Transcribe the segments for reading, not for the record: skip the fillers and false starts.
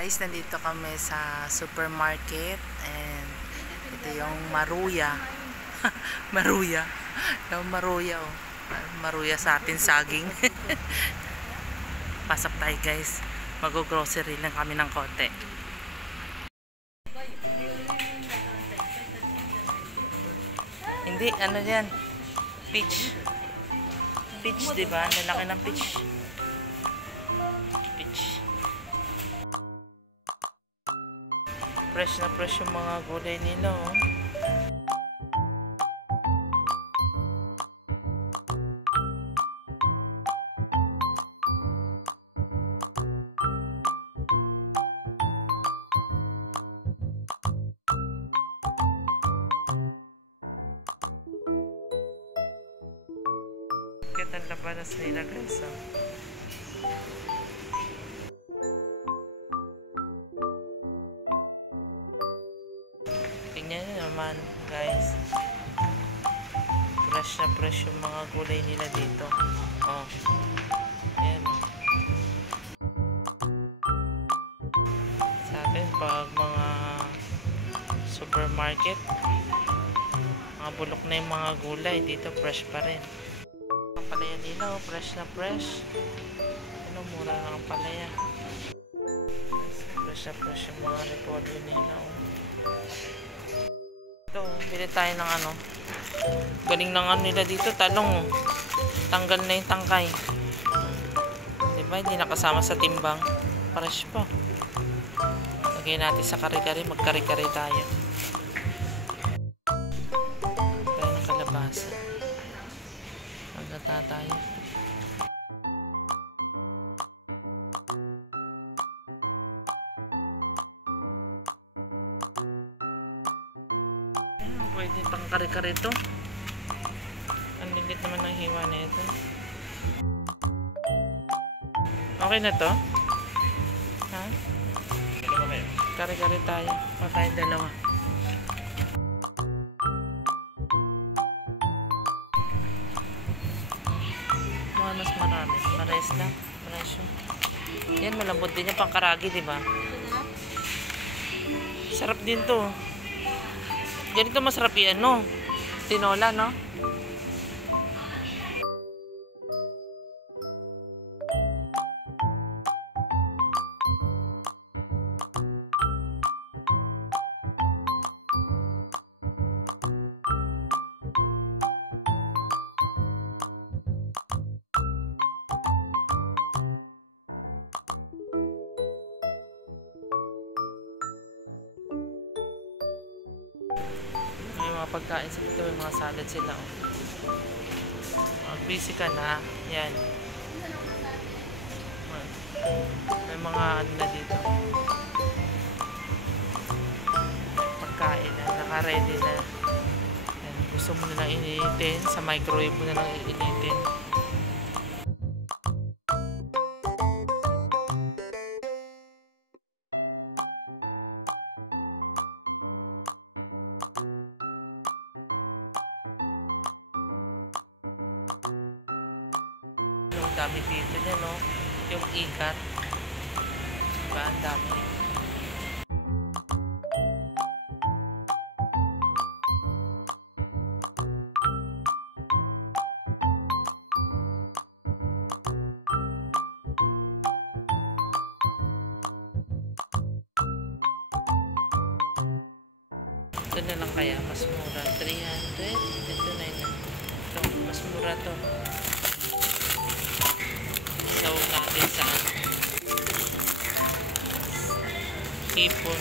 guys, nandito kami sa supermarket and ito yung maruya. Maruya. Yung maruya, oh. Maruya sa atin saging. Pasok tayo guys. Mag-grocery lang kami ng konti. Hindi, ano yan? Peach. Peach, diba? Lalaki ng peach. Peach. Fresh na fresh yung mga gulay nila, oh. Kaya ang labanas nila guys, oh. Tingnan nyo naman guys, fresh na fresh yung mga gulay nila dito, oh. Ayan. Sa atin pag mga supermarket, mga bulok na yung mga gulay dito, fresh pa rin. Ang palaya nila, oh, fresh na fresh. Ano, mura lang ang palaya. Fresh na fresh yung mga repolyo nila, oh. Ito, bili tayo ng ano. Galing ng ano nila dito, talong, oh. Tanggal na yung tangkay. Diba, hindi nakasama sa timbang. Fresh pa. Lagay natin sa kare-kare, mag-kare-kare tayo. Tayo ng kalabasa. Magata tayo. Pwede pang kare-kare ito. Ang lilit naman ng hiwa na ito. Okay na to? Ha? Kare-kare tayo. Pakain dalawa. Mga mas marami. Pares lang. Presyo. Yan, malambot din yung pangkaragi, diba? Sarap din to. Ganito masarap yan, no? Tinola, no? May mga pagkain sa dito, may mga salad sila, oh. Pag busy ka na, yan. May mga ano na dito. Pagkain na, naka-ready na. Yan. Gusto mo na lang initin, sa microwave mo na lang initin. Ang dami dito niya, no? Yung ikat. Diba? Ang dami. Ito na lang kaya. Mas mura. 300. Ito na yun. Ito. Mas mura to. Sawag natin sa hipon.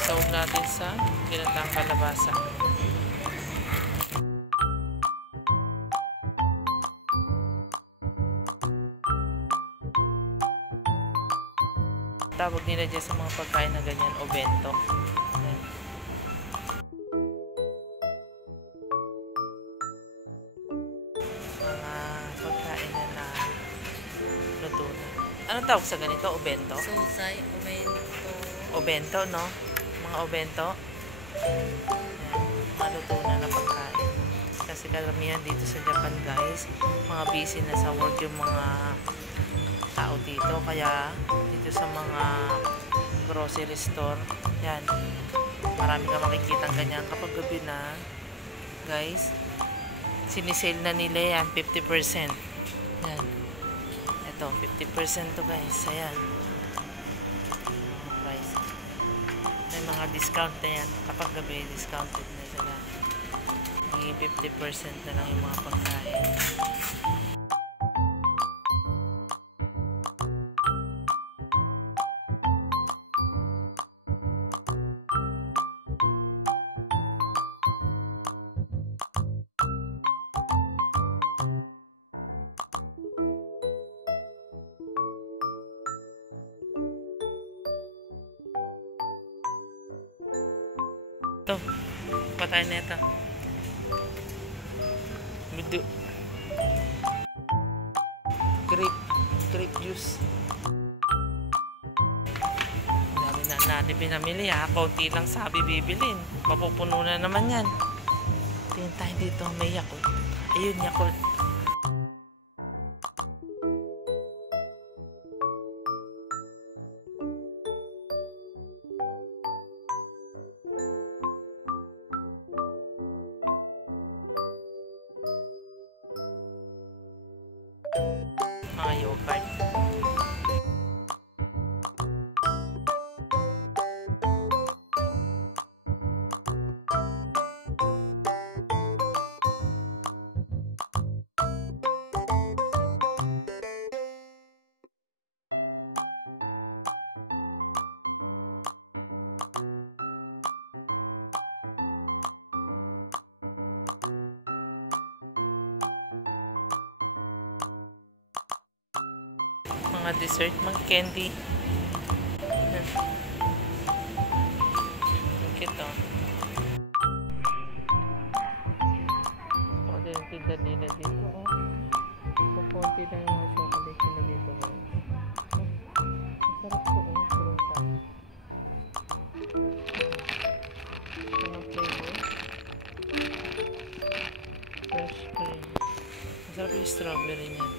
Sawag natin sa ginatang kalabasa. Tawag nila dyan sa mga pagkain na ganyan, o bento. Anong tawag sa ganito? Obento? Susay, obento. Obento, no? Mga obento. Ayan. Maluto na na pagkain. Kasi karamihan dito sa Japan, guys, mga busy na sa work yung mga tao dito. Kaya dito sa mga grocery store, yan, marami ka makikitang ganyan kapag gabi na, guys. Sinisale na nila yan, 50%. Yan. Ito, 50% to, guys. Ayan. Price. May mga discount na yan. Kapag gabi, discounted na sila. Hindi 50% na lang yung mga pagkain. Ito, patay na ito. Budo. Grape juice. Dami na natin pinamili ha. Kaunti lang sabi bibilin. Mapupuno na naman yan. Tingin tayo dito. May Yakult. Ayun, Yakult. Mga yogurt. Mga dessert, mga candy. Ito. Kunti yung tinda nila dito. Kunti lang yung mga chocolate nila dito. Masarap po. Fruta. Mga flavor. Fresh cream. Masarap yung strawberry niya.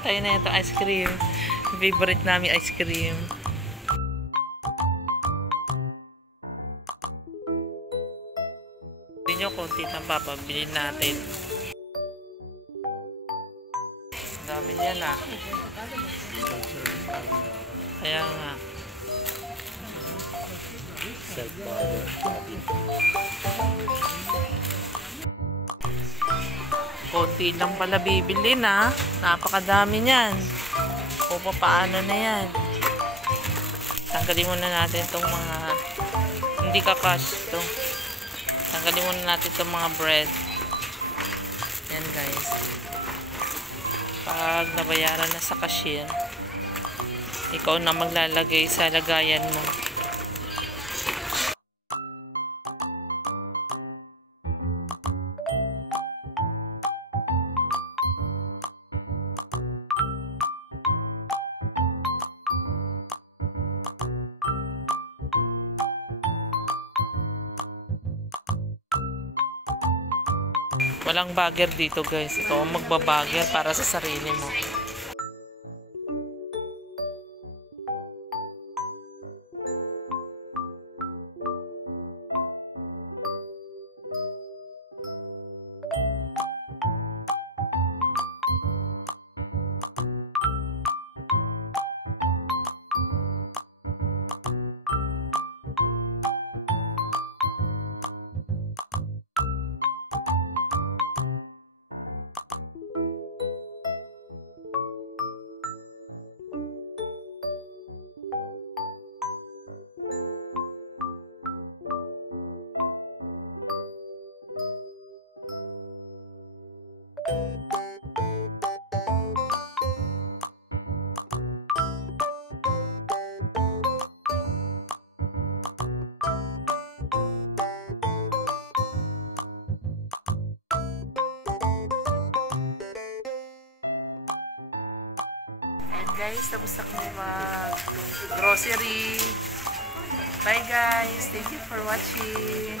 Tayo na ito, ice cream. Favorite namin ice cream. Hindi nyo konti na papabilin natin. Dami yan ah. Kaya nga. Konti lang pala bibilin ha. Napakadami niyan. O paano na yan. Tanggalin muna natin itong mga hindi kakash ito. Tanggalin muna natin itong mga bread. Yan guys. Pag nabayaran na sa cashier, ikaw na maglalagay sa lagayan mo. Walang bagger dito guys. Ikaw ang magbabagger para sa sarili mo. Ayan guys, tapos na kami mag-grocery. Bye guys. Thank you for watching.